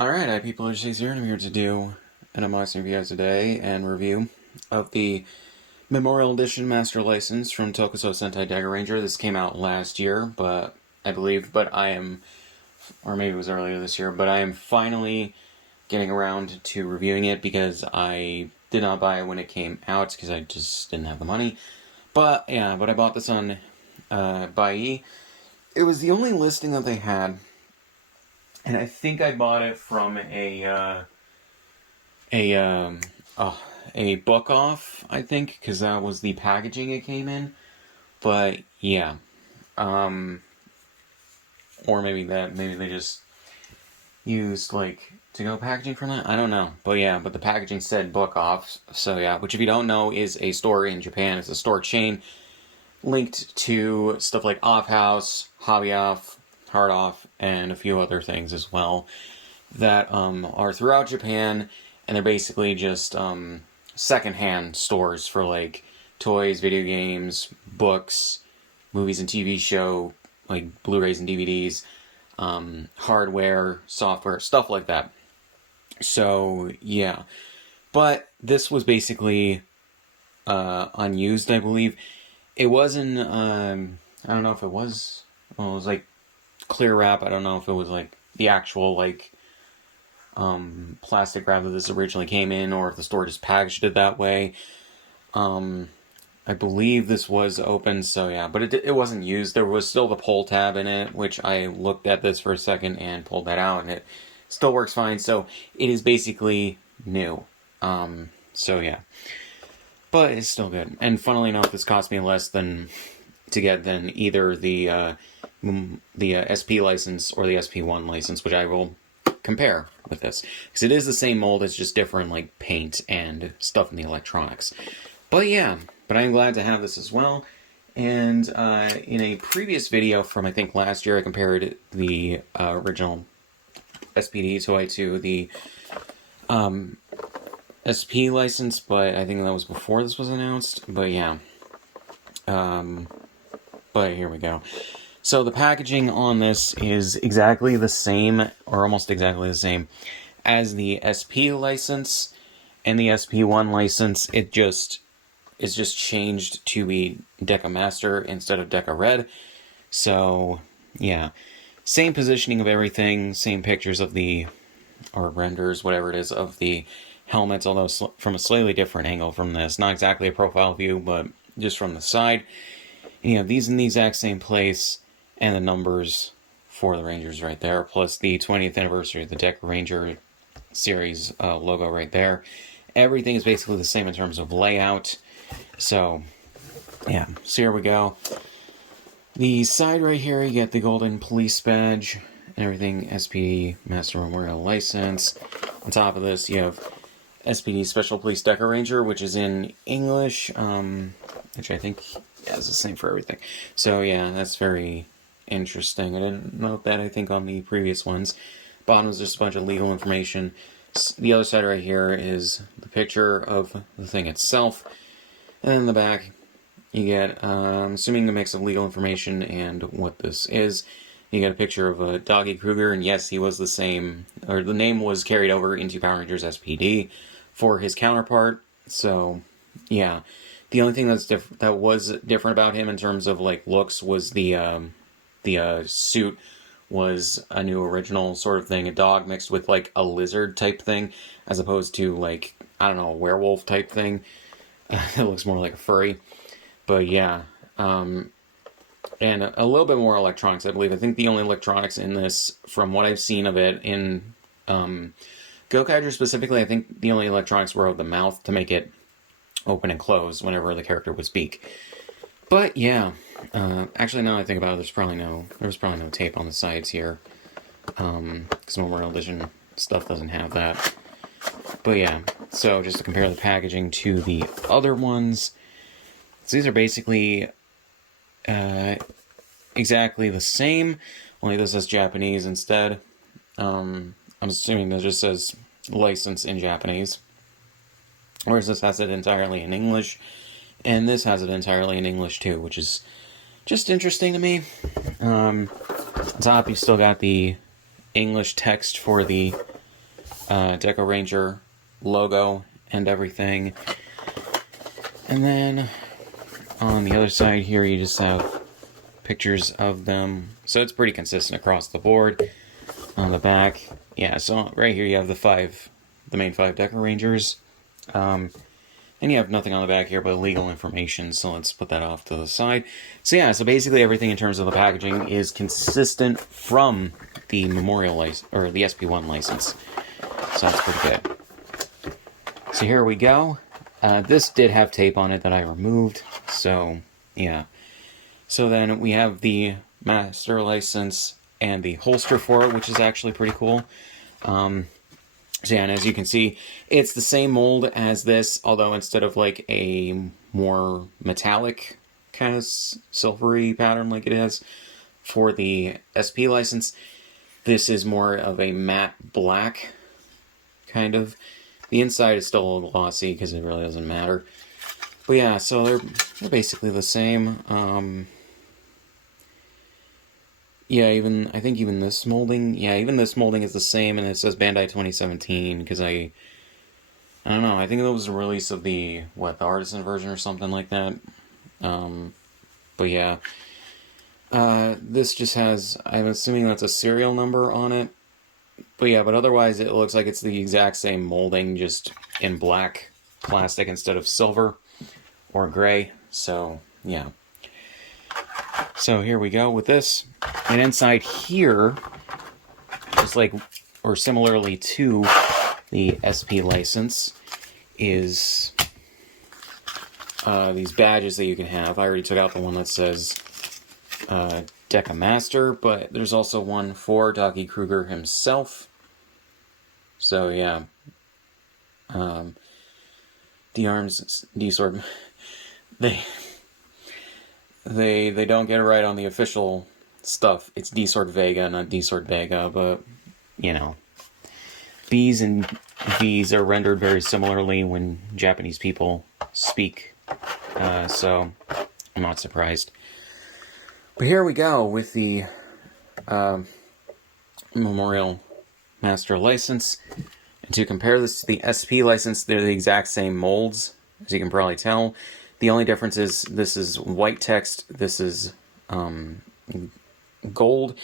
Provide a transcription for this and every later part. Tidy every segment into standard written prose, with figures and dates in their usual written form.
Alright, hi people, it's Scsigs here, and I'm here to do an unboxing video today and review of the Memorial Edition Master License from Tokusou Sentai Dekaranger. This came out last year, but I am, or maybe it was earlier this year, but I am finally getting around to reviewing it because I did not buy it when it came out because I just didn't have the money. But I bought this on Buy. It was the only listing that they had. And I think I bought it from a book off, I think, because that was the packaging it came in. But yeah, or maybe they just used like to-go packaging from that. I don't know, but the packaging said book off. So yeah, which if you don't know is a store in Japan. It's a store chain linked to stuff like Off House, Hobby Off, Hard Off, and a few other things as well that are throughout Japan, and they're basically just secondhand stores for like toys, video games, books, movies and TV show, like Blu-rays and DVDs, hardware, software, stuff like that. So yeah, but this was basically unused, I believe. It wasn't. I don't know if it was. Well, it was like clear wrap. I don't know if it was like the actual like plastic wrap that this originally came in, or if the store just packaged it that way. I believe this was open, so yeah, but it wasn't used. There was still the pull tab in it, which I looked at this for a second and pulled that out, and it still works fine. So it is basically new. So yeah, but it's still good. And funnily enough, this cost me less than either the SP license or the SP1 license, which I will compare with this. Because it is the same mold, it's just different, like, paint and stuff in the electronics. But yeah, I'm glad to have this as well. And in a previous video from, I think, last year, I compared the original SPD toy to the SP license, but I think that was before this was announced. But yeah. But here we go. So the packaging on this is exactly the same, or almost exactly the same, as the SP license and the SP1 license. It's just changed to be Deca Master instead of Deca Red. So yeah, same positioning of everything, same pictures of or renders, whatever it is, of the helmets, although from a slightly different angle from this. Not exactly a profile view, but just from the side. And you have these in the exact same place, and the numbers for the Rangers right there, plus the 20th anniversary of the Dekaranger series logo right there. Everything is basically the same in terms of layout. So, yeah, so here we go. The side right here, you get the golden police badge and everything, SPD Master Memorial License. On top of this, you have SPD Special Police Dekaranger, which is in English, which I think is the same for everything. So yeah, that's very interesting. I didn't note that, I think, on the previous ones. Bottom is just a bunch of legal information. The other side right here is the picture of the thing itself. And then in the back, you get, assuming a mix of legal information and what this is, you get a picture of Doggy Kruger, and yes, he was the same, or the name was carried over into Power Rangers SPD for his counterpart. So, yeah. The only thing that was different about him in terms of like looks was the suit was a new original sort of thing, a dog mixed with like a lizard type thing, as opposed to like, I don't know, a werewolf type thing. It looks more like a furry. But yeah, and a little bit more electronics, I believe. I think the only electronics in this, from what I've seen of it in Gokaiger specifically, I think the only electronics were of the mouth to make it open and close whenever the character would speak. But yeah, actually now I think about it, there was probably no tape on the sides here, because Memorial Edition stuff doesn't have that. But yeah, so just to compare the packaging to the other ones, so these are basically exactly the same, only this says Japanese instead. I'm assuming that just says license in Japanese. Whereas this has it entirely in English, and this has it entirely in English too, which is just interesting to me. On top, you still got the English text for the Dekaranger logo and everything. And then on the other side here, you just have pictures of them. So it's pretty consistent across the board. On the back, yeah, so right here you have the main 5 Dekarangers. And you have nothing on the back here but legal information, so let's put that off to the side. So yeah, so basically everything in terms of the packaging is consistent from the Memorial license, or the SP1 license. So that's pretty good. So here we go. This did have tape on it that I removed, so yeah. So then we have the master license and the holster for it, which is actually pretty cool. So yeah, and as you can see, it's the same mold as this, although instead of like a more metallic kind of silvery pattern like it is for the SP license, this is more of a matte black kind of. The inside is still a little glossy because it really doesn't matter. But yeah, so they're basically the same. Yeah, I think even this molding is the same, and it says Bandai 2017, because I don't know, I think it was the release of the artisan version or something like that. But yeah. This just has, I'm assuming that's a serial number on it. But yeah, but otherwise it looks like it's the exact same molding, just in black plastic instead of silver or gray. So, yeah. So here we go with this. And inside here, just like, or similarly to the SP license, is these badges that you can have. I already took out the one that says Deca Master, but there's also one for Daki Kruger himself. So yeah. D-Arms, D-Sword, they don't get it right on the official stuff. It's D-Sword Vega, not D-Sword Vega, but, you know. B's and V's are rendered very similarly when Japanese people speak, so I'm not surprised. But here we go with the Memorial Master License. And to compare this to the SP license, they're the exact same molds, as you can probably tell. The only difference is this is white text, this is gold,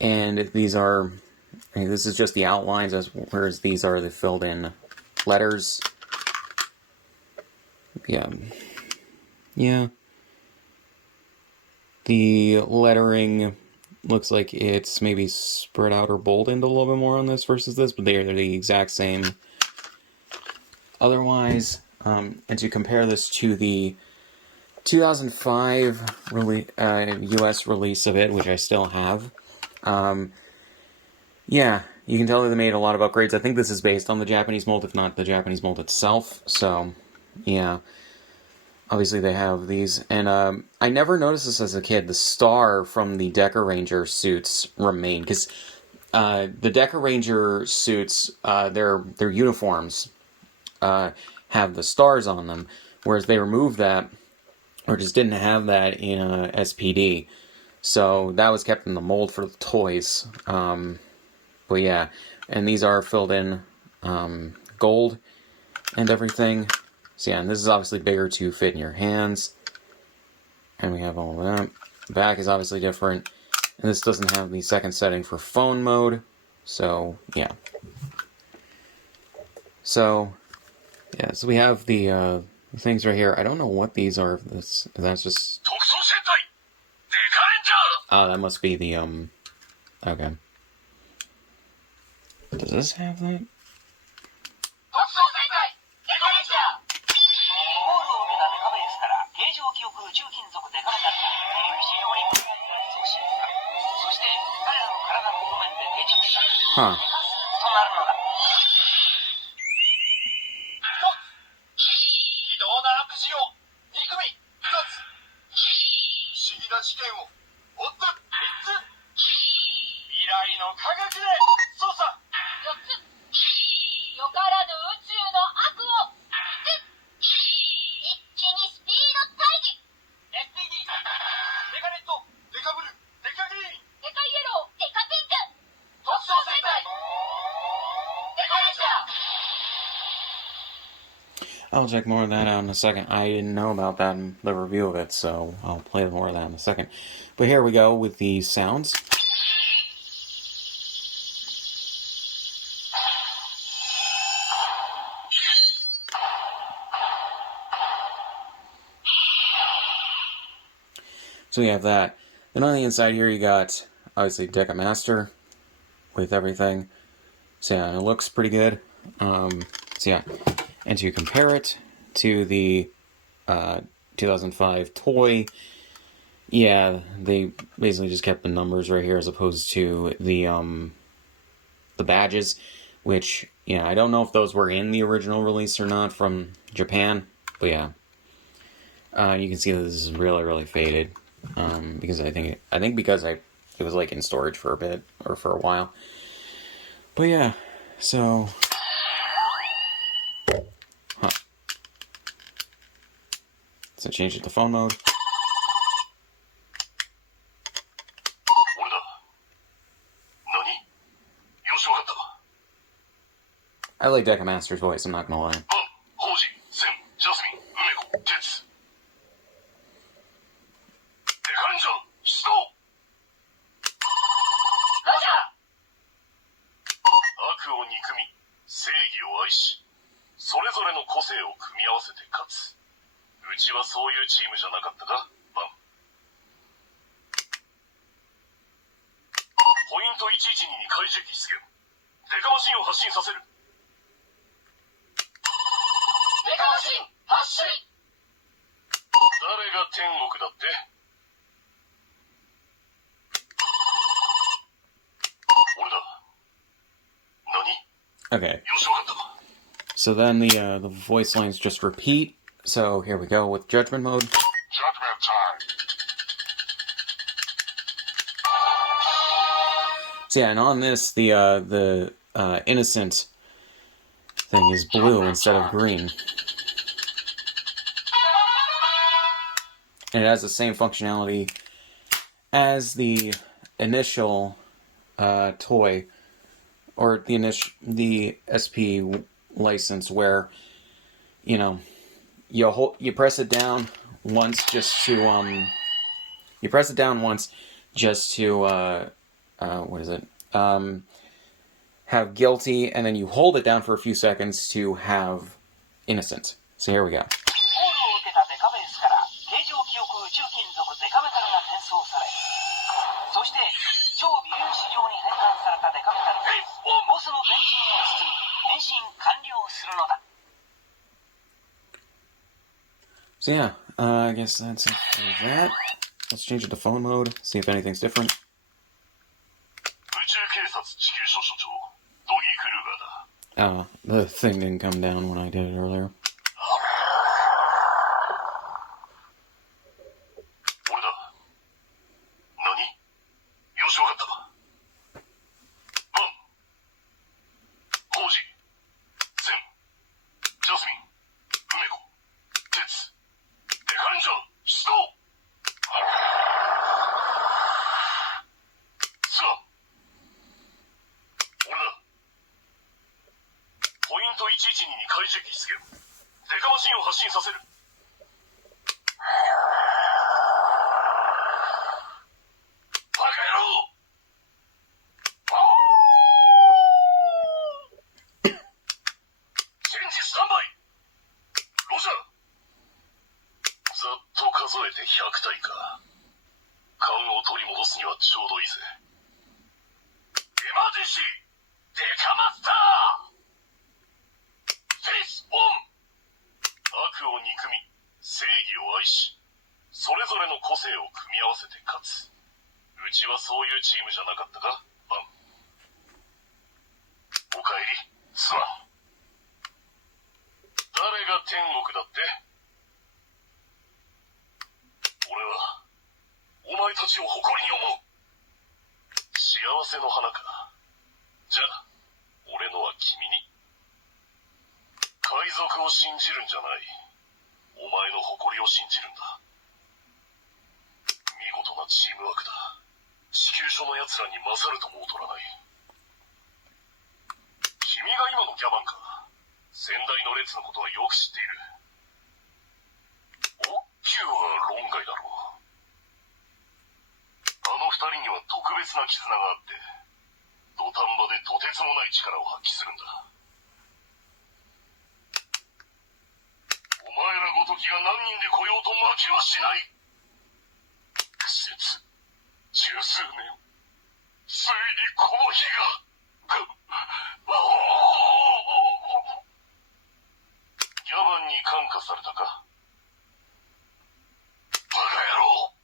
and this is just the outlines, whereas these are the filled-in letters. Yeah. The lettering looks like it's maybe spread out or boldened a little bit more on this versus this, but they're the exact same otherwise. And to compare this to the 2005 US release of it, which I still have, yeah, you can tell that they made a lot of upgrades. I think this is based on the Japanese mold, if not the Japanese mold itself, so, yeah. Obviously they have these, and I never noticed this as a kid. The star from the Dekaranger suits remain, because the Dekaranger suits, their uniforms have the stars on them, whereas they removed that, or just didn't have that in SPD. So that was kept in the mold for the toys. But yeah, and these are filled in gold and everything. So yeah, and this is obviously bigger to fit in your hands. And we have all of that. The back is obviously different. And this doesn't have the second setting for phone mode. So, yeah. So, yeah, so we have the things right here. I don't know what these are. If that's just... Tokusou Sentai! Dekaranger! Oh, that must be the, okay. Does this have that? Tokusou Sentai! Dekaranger! ゴールを受けたデカベースから形状記憶宇宙金属デカメタルが粒子量に送信され、そして彼らの体の表面で定着し、デカスとなるのだ。非道な悪事を憎み一つ、不思議な事件を追って三つ、未来の科学で捜査四つ、よからぬ宇宙の悪を五つ。一気にスピード退治 SPD デカレットデカブルデカグリーンデカイエローデカピンク特捜戦隊 I'll check more of that out in a second. I didn't know about that in the review of it, so I'll play more of that in a second. But here we go with the sounds. So we have that. Then on the inside here you got, obviously, Dekamaster with everything. So yeah, it looks pretty good. So yeah, and to compare it to the 2005 toy, yeah, they basically just kept the numbers right here as opposed to the badges, which, yeah, I don't know if those were in the original release or not from Japan, but yeah. You can see that this is really, really faded. Because I think because it was like in storage for a bit or for a while. But yeah, so so change it to phone mode. I like Dekamaster's voice, I'm not gonna lie. Okay. So then the voice lines just repeat. So here we go with Judgment mode. Judgment time. So yeah, and on this the innocent thing is blue instead of green. And it has the same functionality as the initial toy, or the SP license, where you press it down once just to have guilty, and then you hold it down for a few seconds to have innocent. So here we go. So yeah, I guess that's it for that. Let's change it to phone mode, see if anything's different. Oh, the thing didn't come down when I did it earlier. 先代の列のことはよく知っている。オッキュは論外だろう。あの二人には特別な絆があって、土壇場でとてつもない力を発揮するんだ。お前らごときが何人で来ようと負けはしない。苦節十数年、ついにこの日が。野蛮に感化されたか。バカ野郎、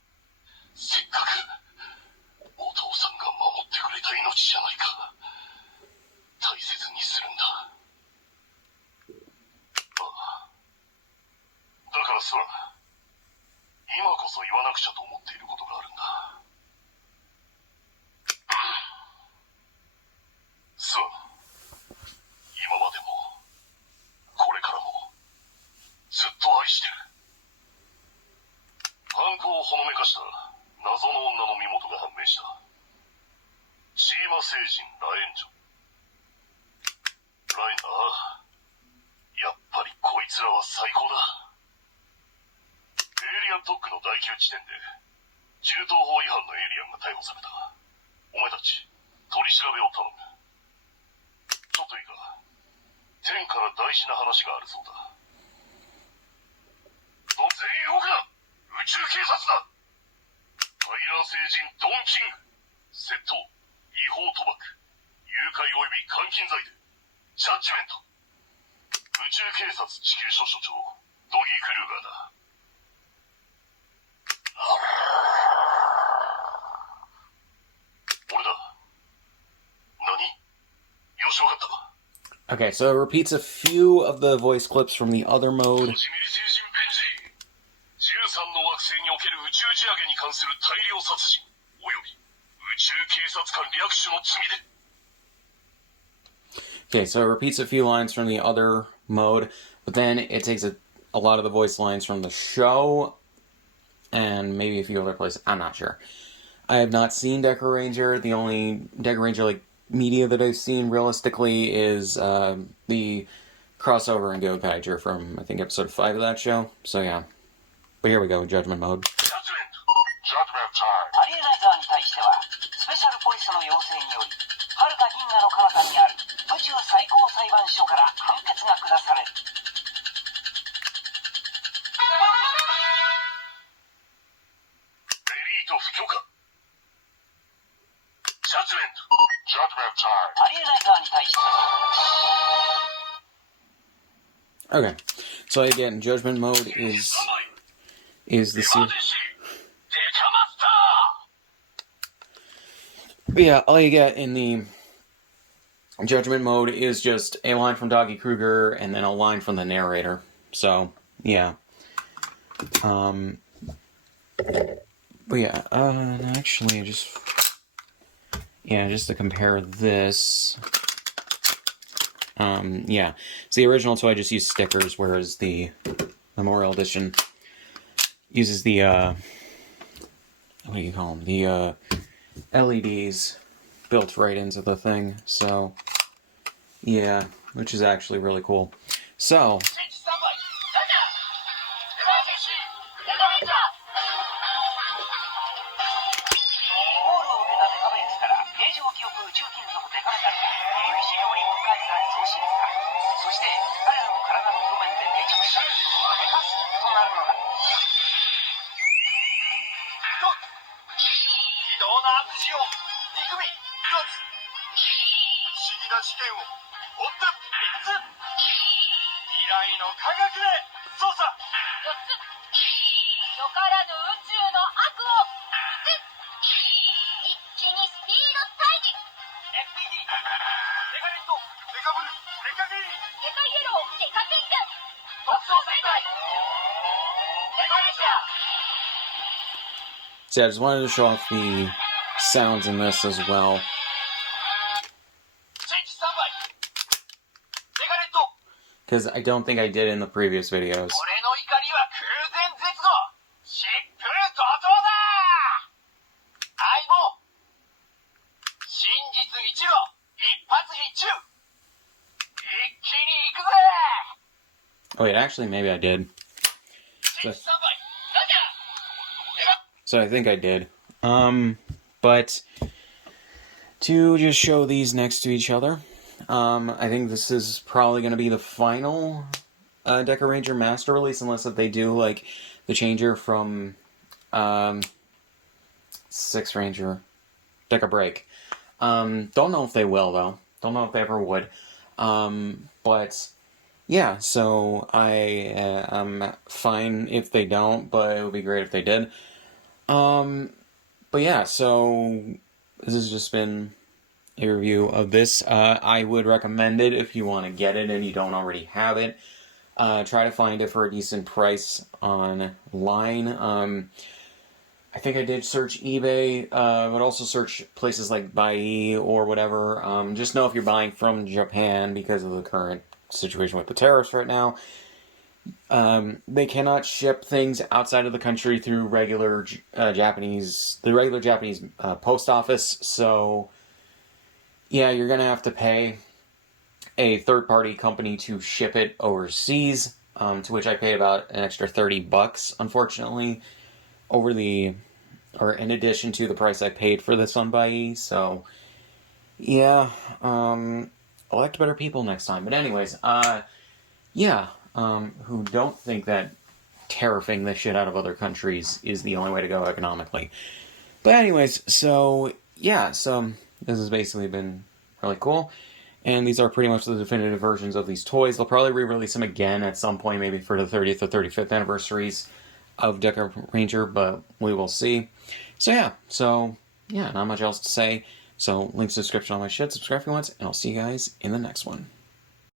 せっかくお父さんが守ってくれた命じゃないか。大切にするんだ。ああ、だからスワン、今こそ言わなくちゃと思っていることがあるんだ。スワン、今までもこれからもずっと愛してる。犯行をほのめかした謎の女の身元が判明した。シーマ星人ラエンジョ。ラエン、ああ、やっぱりこいつらは最高だ。エイリアン特区の第9地点で銃刀法違反のエイリアンが逮捕された。お前たち取り調べを頼む。ちょっといいか、天から大事な話があるそうだ。全員動くな。宇宙警察だ。タイラー星人ドン・キング、窃盗、違法賭博、誘拐及び監禁罪でジャッジメント。宇宙警察地球署署長ドギー・クルーガーだ。俺だ。何？よし、わかった。Okay, so it repeats a few of the voice clips from the other mode. 13の惑星における宇宙地上げに関する大量殺人および宇宙警察官略取の罪で。 Okay, so it repeats a few lines from the other mode, but then it takes a lot of the voice lines from the show and maybe a few other places. I'm not sure. I have not seen Dekaranger. The only Dekaranger like media that I've seen realistically is the crossover and Dekaranger from I think episode 5 of that show. So yeah. But here we go, Judgment Mode. Judgment time. ありえない側に対してはスペシャルポリスの要請により遥か銀河の彼方にある宇宙最高裁判所から判決が下される。デリート不許可。Judgment time. ありえない側に対して Okay. So again, Judgment Mode is the series. But yeah, all you get in the Judgment Mode is just a line from Doggy Kruger and then a line from the narrator. So, yeah. But yeah, actually, just to compare this. Yeah. So the original toy just used stickers, whereas the Memorial Edition uses the, what do you call them? The, LEDs built right into the thing. So, yeah, which is actually really cool. So, そして彼らの体の表面で定着しメカスープとなるのだ。非道な悪事を憎み一つ、不思議な事件を追って三つ、未来の科学で捜査4つ、よからぬ宇宙の悪を5つ、一気にスピード退治。 FPD、デカレット、デカブル、デカゲイ、デカイエロー、デカピンク、特捜戦隊、デカレンジャー。 so yeah, I just wanted to show off the sounds in this as well. スイッチスタンバイ、デカレット。 Because I don't think I did in the previous videos. 俺の怒りは空前絶後、疾風怒涛だ。相棒、真実一路、一発必中。一気に行くぜ。Oh wait, actually, maybe I did. So, スタンバイラジャー so I think I did. But to just show these next to each other, I think this is probably going to be the final Dekaranger Master release, unless if they do like the changer from Sixth Ranger Deca Break. Don't know if they will though. Don't know if they ever would. But yeah, so I am fine if they don't, but it would be great if they did. But yeah, so this has just been a review of this. I would recommend it if you want to get it and you don't already have it. Try to find it for a decent price online. I think I did search eBay, but also search places like Buy or whatever. Just know if you're buying from Japan, because of the current situation with the tariffs right now, they cannot ship things outside of the country through the regular Japanese post office. So yeah, you're gonna have to pay a third-party company to ship it overseas, to which I paid about an extra $30, unfortunately, in addition to the price I paid for this on Buy. So yeah, elect better people next time. But anyways, who don't think that tariffing the shit out of other countries is the only way to go economically. But anyways, so yeah, so this has basically been really cool. And these are pretty much the definitive versions of these toys. They'll probably re-release them again at some point, maybe for the 30th or 35th anniversaries of Dekaranger, but we will see. So yeah, not much else to say. So links in the description on my shit, subscribe if you want, and I'll see you guys in the next one.